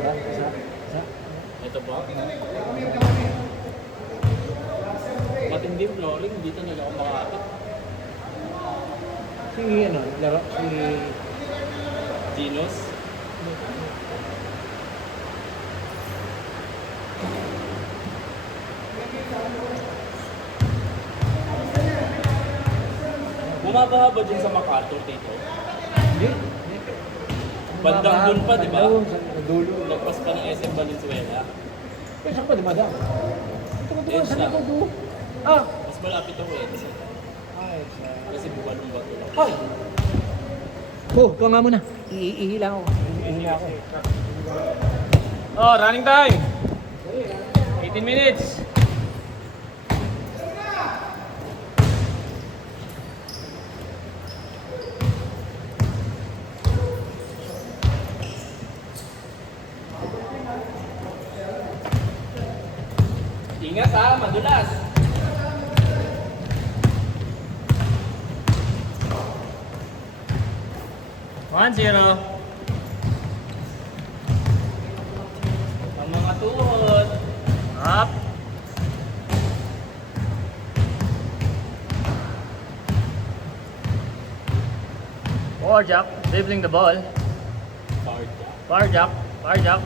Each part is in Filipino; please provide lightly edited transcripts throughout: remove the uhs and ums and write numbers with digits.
ba? Isa? Isa? Ito ba? Matindi flooring, dito talaga ako makakapit. Si ano, laro, si... Ginos. Bumabaha ba dyan sa MacArthur dito? Hindi. Bandang dun pa, di ba? Bandang sa dulo. Lagpas pa ng SM Valenzuela. Kaya saan pa di madam? Ito ko Yes, sa lang. likod do. Ah! Mas malapit ako eh. Ay, sa... Kasi buwan ng bato lang. Ay! Oh, ito nga muna. Ihila ako. Ihila ako. Oh, running time! 18 minutes! Ingat ha, madulas! 1-0. Ang mga tuhod. Up. Forward jump, dribbling the ball. Forward jump, forward jump.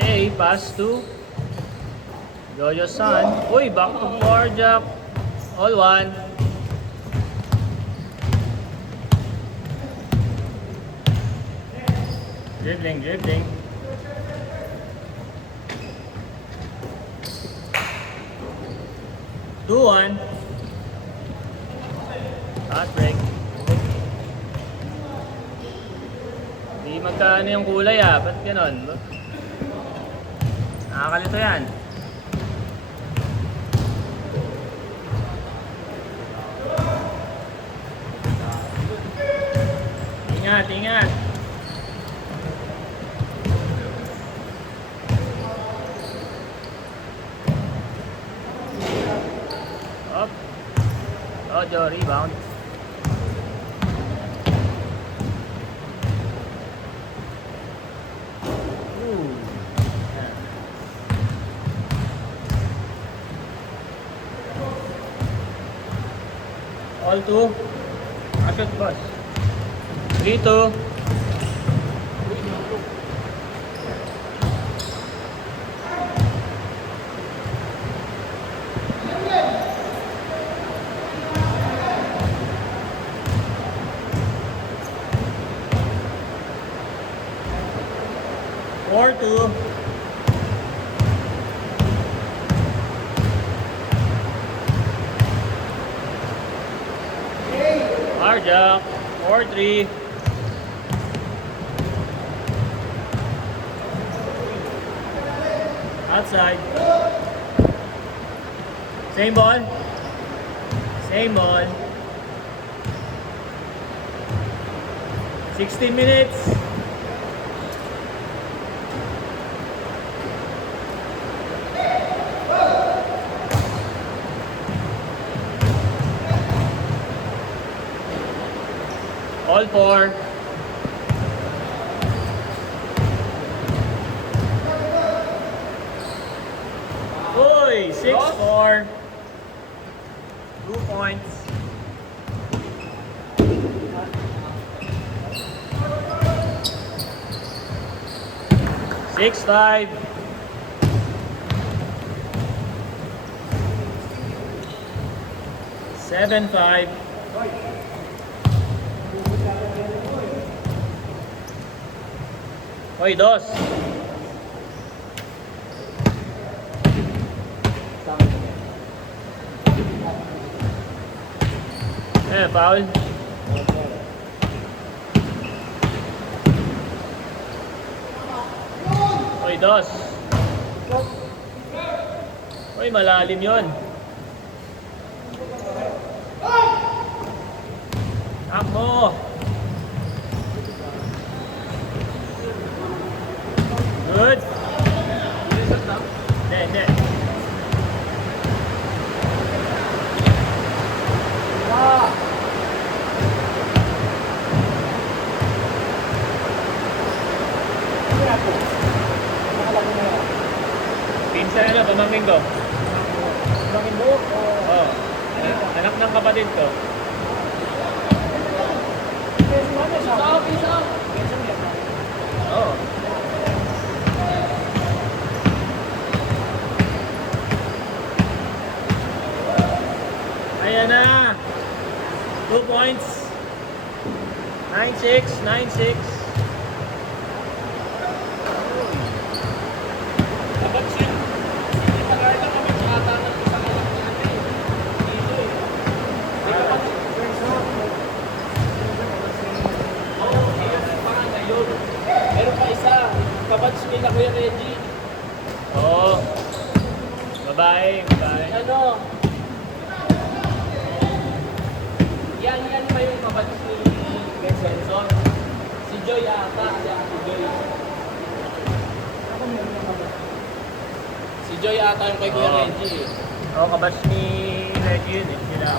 A, pass to Jojo San. Uy, back to forward jump. All one. Dribbling, dribbling. Two one. Fast break. Di magkaano yung kulay ah. Ba't ganon? Nakakalito yan. Ingat, ingat. Up. Rojo, rebound. Ooh. All two. Akit boss. 3-2. Four two. Arja, 4-3. Outside. Same ball. Same ball. 16 minutes. All four. Uy, 6-4. 2 points. Six five. Seven five. Hoy, dos. Foul. Hoy, dos. Hoy, malalim yon. Takbo. Good. Hindi. po. Nakalaki na yan. Pinsan na, pamangkin ko. Bakit mo? Oo. Anak ng kapatid ko. Isa. Oo. Ayan na. 2 points. 9-6, 9-6. Dapat siya, hindi pag-art ang kami tinatanong ko sa anak natin. Dito eh. Di ba pag... Oo, yun ang pangalan yun. Meron pa isa, kabats nila Kuya Reggie. Oo. Babae, babae. Ano? Yan pa yung kabats ni Benson. Si Joy ata, si Joy. Si Joy ata yung kay Kuya Oo. Reggie eh. Oo, kabats ni Reggie yun eh. Sila.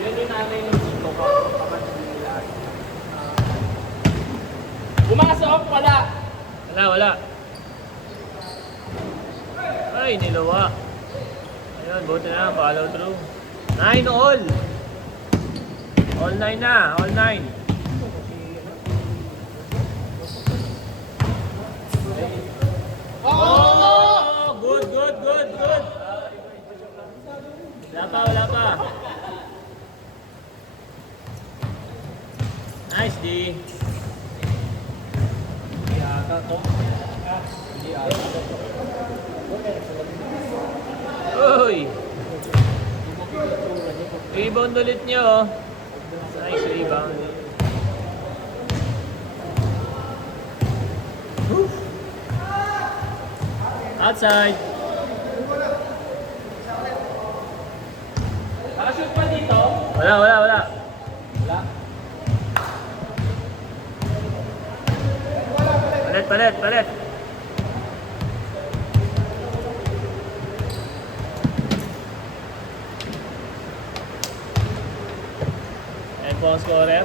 Yun yung nanay ng Chico ko. Kabats nila. Pumasok, wala. Wala. Ay, nilawa. Ayun, buti na. Follow through. 9 all. All 9 na. All 9. Oh! Good. Wala pa. Nice, D. Hindi ata to. Hindi ata to. Uy! Rebound ulit niya, oh. Nice rebound. Outside. Nakashoot pa dito? Wala. Wala. Palit. And po ang scorer.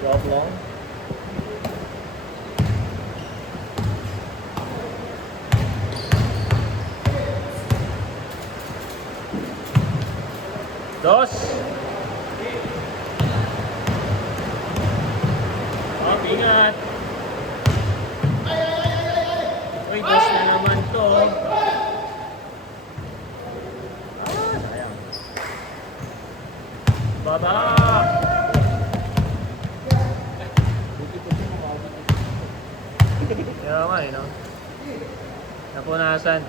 Drop long. Dos. Oh, ingat. Uy, dos na naman to. Sayang. Baba! Kaya nga eh, no? Napunasan.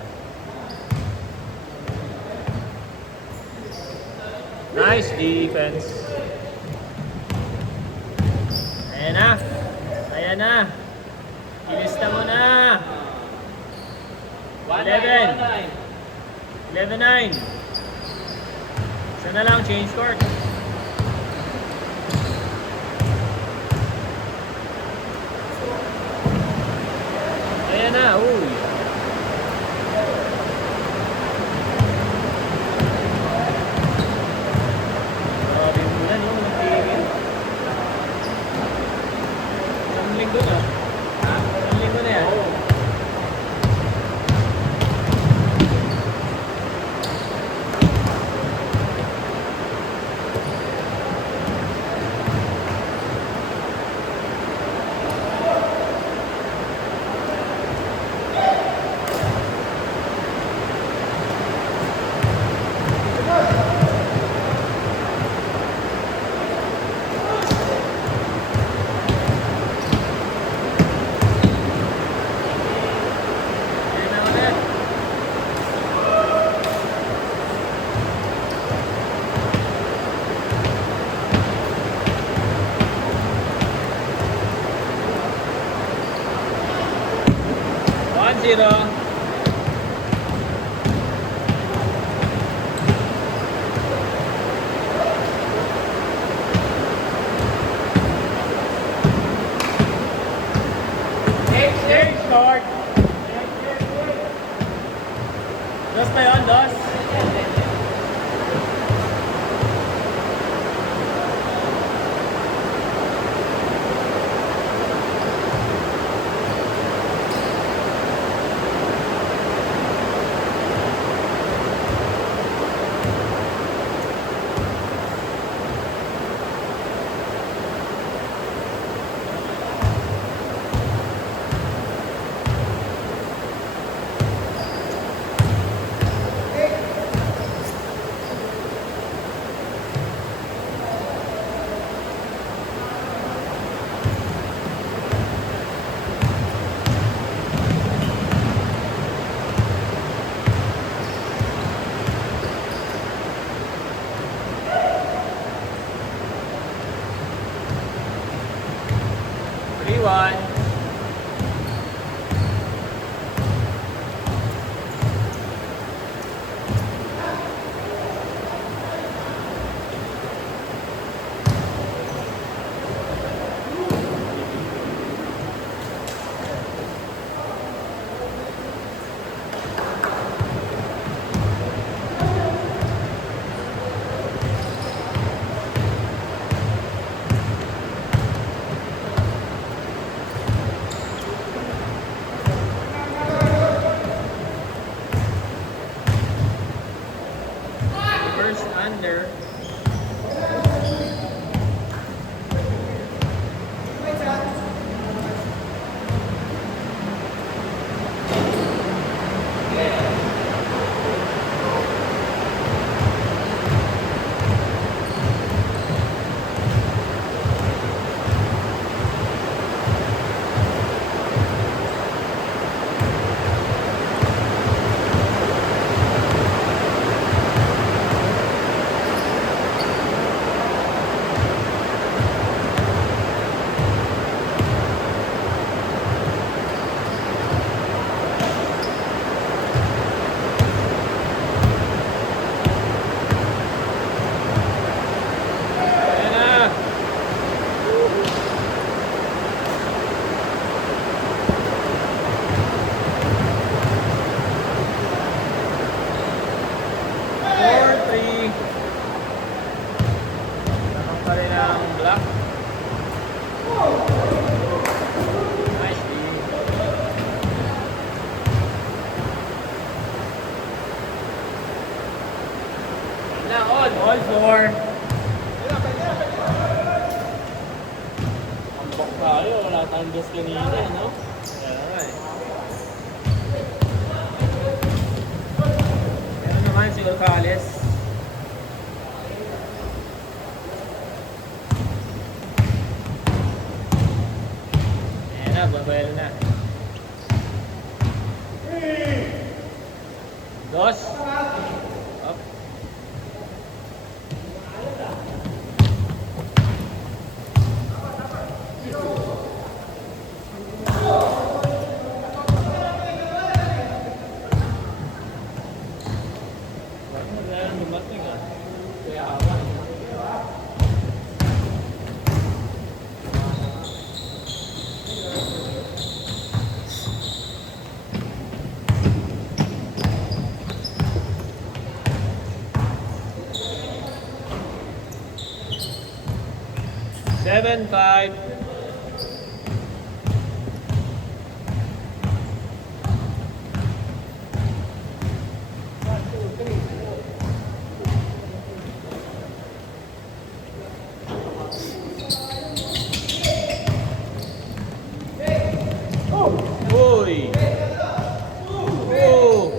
Nice defense. Ayan na. Ilista mo na. 11. 11-9. Isa na lang, change court. Ayan na, uy. Grabe mo yan, yung nagtigil. Isang linggo na. Ha? Isang linggo na yan. Ayan na ulit. One zero. Change court. Dos pa yun, dos. 3-1. First under. Ayan na. Four, three. Naman pa rin ang block. Nice, D. Na, all four. Ambok tayo, wala tayong dos kanina, no? Kaya nga eh. Meron naman si Orcales. Ayan na, babayal na. Dos. Up. Wala nang dumating, ah. Kaya awan. 7-5. Uy! Oh!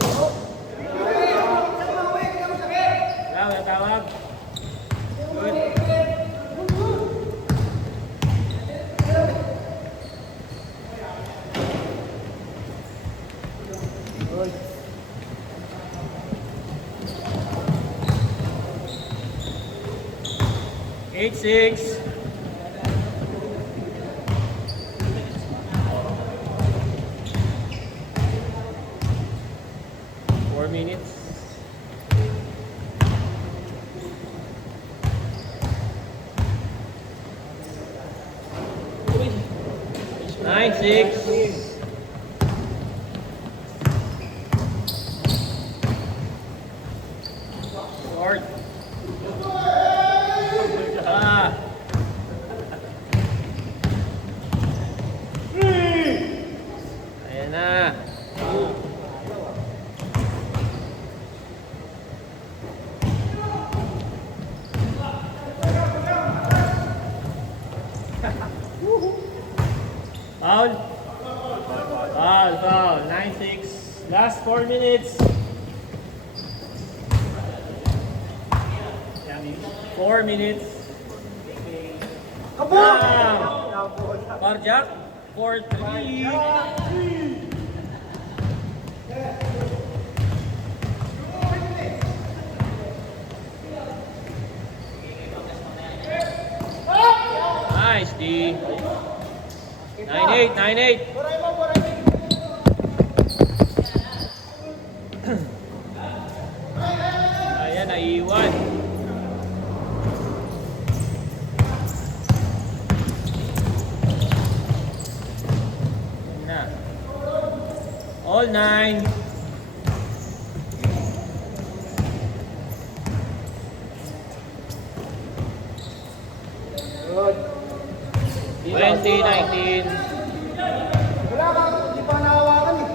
Tawag. Good. Good. Eight, 6. Four minutes. Nine, 6. Short. Ah. Ayan na. Foul. Foul. 9-6. Last 4 minutes. 4 minutes. Carjack. 4-3. Nice, D. 9-8, 9-8. Ayan, naiiwan. Ayan na. All 9. Good. 20-19. Wala ka, hindi pa nahawakan eh.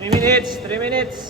3 minutes, 3 minutes.